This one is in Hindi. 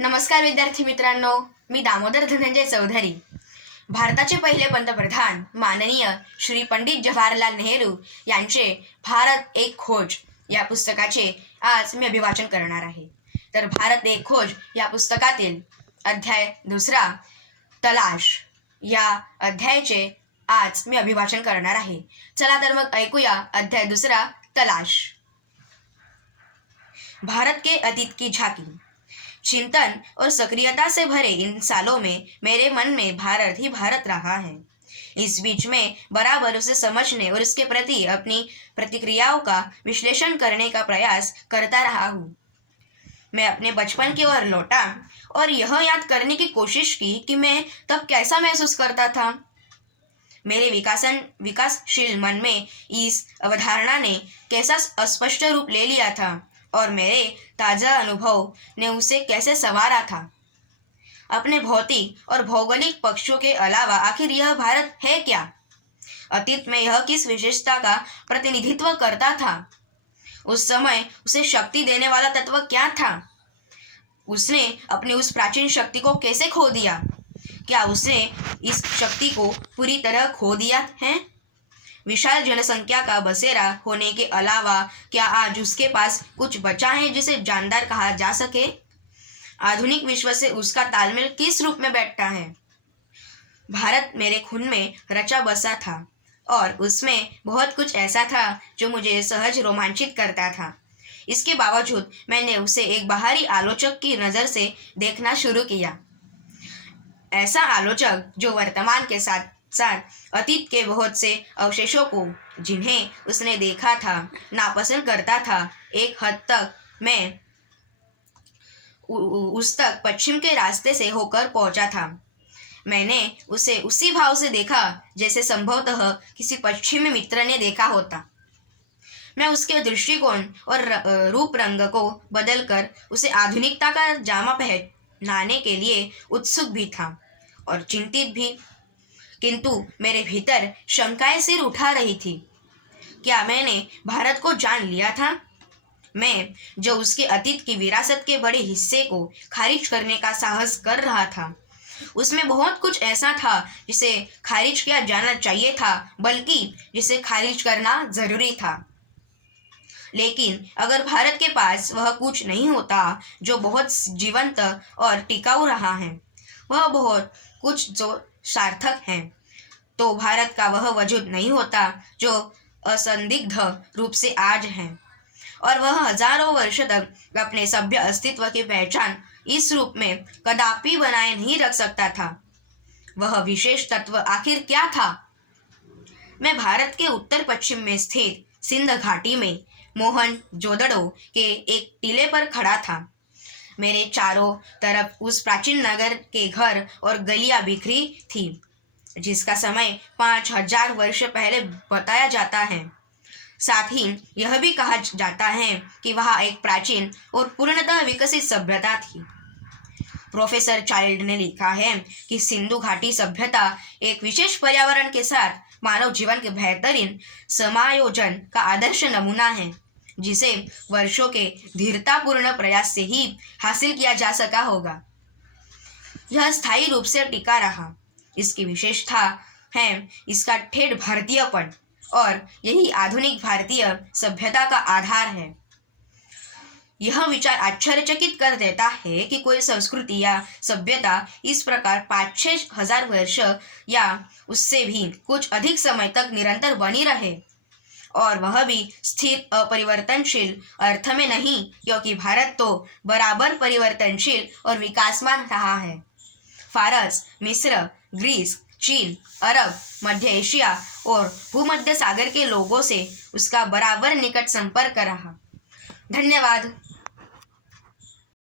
नमस्कार विद्यार्थी मित्रांनो, मी दामोदर धनंजय चौधरी. भारताचे पहिले पंतप्रधान माननीय श्री पंडित जवाहरलाल नेहरू यांचे भारत एक खोज या पुस्तकाचे आज मी अभिवाचन करणार आहे. तर भारत एक खोज या पुस्तकातील अध्याय 2 तलाश या अध्यायाचे आज मी अभिवाचन करणार आहे. चला तर मग ऐकूया अध्याय 2 तलाश. भारत के अतीत की झांकी. चिंतन और सक्रियता से भरे इन सालों में मेरे मन में भारत ही भारत रहा है. इस बीच में बराबर उसे समझने और उसके प्रति अपनी प्रतिक्रियाओं का विश्लेषण करने का प्रयास करता रहा हूँ. मैं अपने बचपन की ओर लौटा और यह याद करने की कोशिश की कि मैं तब कैसा महसूस करता था. मेरे विकासशील मन में इस अवधारणा ने कैसा अस्पष्ट रूप ले लिया था और मेरे ताज़ा अनुभव ने उसे कैसे संवारा था. अपने भौतिक और भौगोलिक पक्षों के अलावा आखिर यह भारत है क्या? अतीत में यह किस विशेषता का प्रतिनिधित्व करता था? उस समय उसे शक्ति देने वाला तत्व क्या था? उसने अपनी उस प्राचीन शक्ति को कैसे खो दिया? क्या उसने इस शक्ति को पूरी तरह खो दिया है? विशाल जनसंख्या का बसेरा होने के अलावा क्या आज उसके पास कुछ बचा है जिसे जानदार कहा जा सके? आधुनिक विश्व से उसका तालमेल किस रूप में बैठता है? भारत मेरे खून में रचा बसा था और उसमें बहुत कुछ ऐसा था जो मुझे सहज रोमांचित करता था. इसके बावजूद मैंने उसे एक बाहरी आलोचक की नज़र से देखना शुरू किया. ऐसा आलोचक जो वर्तमान के साथ साथ अतीत के बहुत से अवशेषों को जिन्हें उसने देखा था नापसंद करता था. एक हद तक मैं उस तक पश्चिम के रास्ते से होकर पहुंचा था. मैंने उसे उसी भाव से देखा जैसे संभवतः किसी पश्चिमी मित्र ने देखा होता. मैं उसके दृष्टिकोण और रूप रंग को बदलकर उसे आधुनिकता का जामा पहनाने के लिए उत्सुक भी था और चिंतित भी. किंतु मेरे भीतर शंकाएं सिर उठा रही थी. क्या मैंने भारत को जान लिया था? मैं जो उसके अतीत की विरासत के बड़े हिस्से को खारिज करने का साहस कर रहा था, उसमें बहुत कुछ ऐसा था जिसे खारिज किया जाना चाहिए था, बल्कि जिसे खारिज करना जरूरी था. लेकिन अगर भारत के पास वह कुछ नहीं होता जो बहुत जीवंत और टिकाऊ रहा है, वह बहुत कुछ जो सार्थक है, तो भारत का वह वजूद नहीं होता जो असंदिग्ध रूप से आज है और वह हजारों वर्ष तक अपने सभ्य अस्तित्व की पहचान इस रूप में कदापि बनाए नहीं रख सकता था. वह विशेष तत्व आखिर क्या था? मैं भारत के उत्तर पश्चिम में स्थित सिंध घाटी में मोहनजोदड़ो के एक टीले पर खड़ा था. मेरे चारों तरफ उस प्राचीन नगर के घर और गलियां बिखरी थी जिसका समय 5000 वर्ष पहले बताया जाता है. साथ ही यह भी कहा जाता है कि वहाँ एक प्राचीन और पूर्णतः विकसित सभ्यता थी. प्रोफेसर चाइल्ड ने लिखा है कि सिंधु घाटी सभ्यता एक विशेष पर्यावरण के साथ मानव जीवन के बेहतरीन समायोजन का आदर्श नमूना है जिसे वर्षों के धीरतापूर्ण प्रयास से ही हासिल किया जा सका होगा. यह स्थायी रूप से टिका रहा. इसकी विशेषता है इसका ठेठ भारतीयपन और यही आधुनिक भारतीय सभ्यता का आधार है. यह विचार आश्चर्यचकित कर देता है कि कोई संस्कृति या सभ्यता इस प्रकार 5-6 हजार वर्ष या उससे भी कुछ अधिक समय तक निरंतर बनी रहे, और वह भी स्थिर अपरिवर्तनशील अर्थ में नहीं, क्योंकि भारत तो बराबर परिवर्तनशील और विकासमान रहा है. फारस, मिस्र, ग्रीस, चीन, अरब, मध्य एशिया और भूमध्य सागर के लोगों से उसका बराबर निकट संपर्क रहा. धन्यवाद.